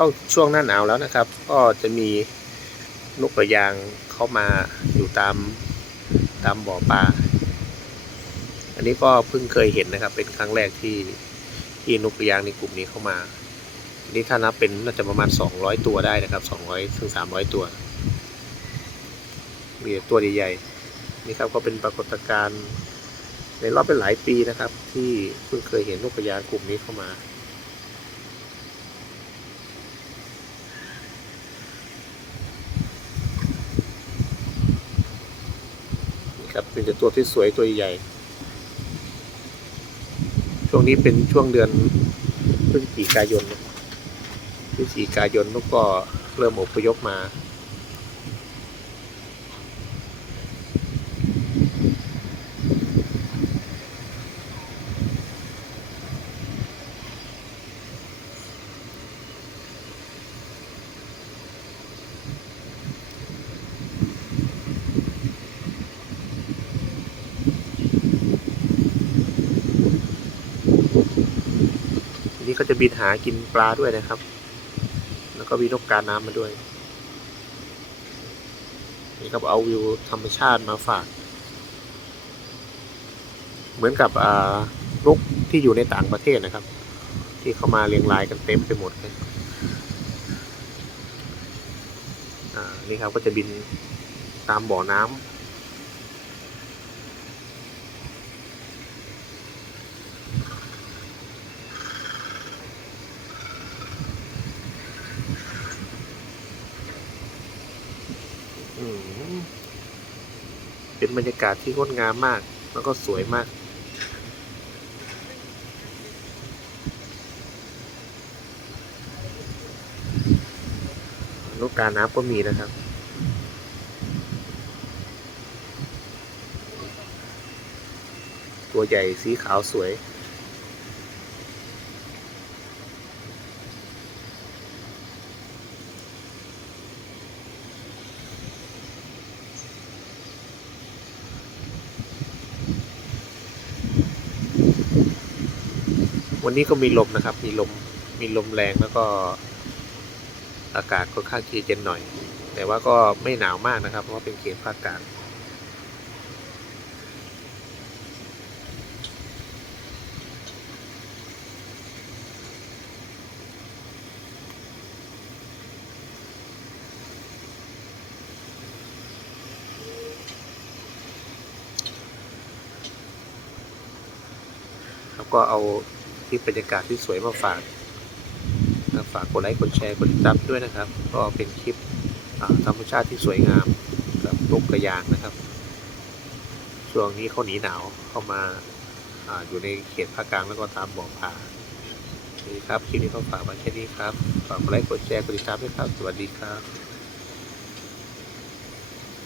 เข้าช่วงหน้าหนาวแล้วนะครับ ก็จะมีนกกระยางเข้ามาอยู่ตามตามบ่อปลา อันนี้ก็เพิ่งเคยเห็นนะครับ เป็นครั้งแรกที่ที่นกกระยางในกลุ่มนี้เข้ามาอันนี้ถ้านับเป็นน่าจะประมาณ 200 ตัวได้นะครับ 200ถึง300 ตัว มีต่ตัวใหญ่ๆนี่ครับก็เป็นปรากฏการณ์ในรอบเป็นหลายปีนะครับ ที่เพิ่งเคยเห็นนกกระยางกลุ่มนี้เข้ามา ครับเป็นแต่ตัวที่สวยตัวใหญ่ ช่วงนี้เป็นช่วงเดือนพฤศจิกายนพฤศจิกายนนกก็เริ่มอพยพมา ก็จะบินหากินปลาด้วยนะครับ แล้วก็มีนกกาน้ำมาด้วยนี่ครับเอาวิวธรรมชาติมาฝาก เหมือนกับอ่านกที่อยู่ในต่างประเทศนะครับ ที่เข้ามาเรียงรายกันเต็มไปหมดเลยอ่านี่ครับก็จะบินตามบ่อน้ำ เป็นบรรยากาศที่งดงามมาก แล้วก็สวยมากนกกาน้ำก็มีนะครับตัวใหญ่สีขาวสวย วันนี้ก็มีลมนะครับ มีลม มีลมแรงแล้วก็ อากาศค่อนข้างที่เย็นหน่อย แต่ว่าก็ไม่หนาวมากนะครับ เพราะว่าเป็นเขตภาคกลางแล้วก็เอา ลิปบรรยากาศที่สวยมาฝากฝากกดไลค์กดแชร์กดติดตามด้วยนะครับ ก็เป็นคลิปธรรมชาติที่สวยงามกับนกกระยางนะครับ ช่วงนี้เขาหนีหนาวเข้ามาออยู่ในเขตภาคกลางแล้วก็ตามบ่อผานี่ครับคลิปนี้ก็ฝากไว้แค่นี้ครับฝากกดไลค์กดแชร์กดติดตามด้วยครับ สวัสดีครับ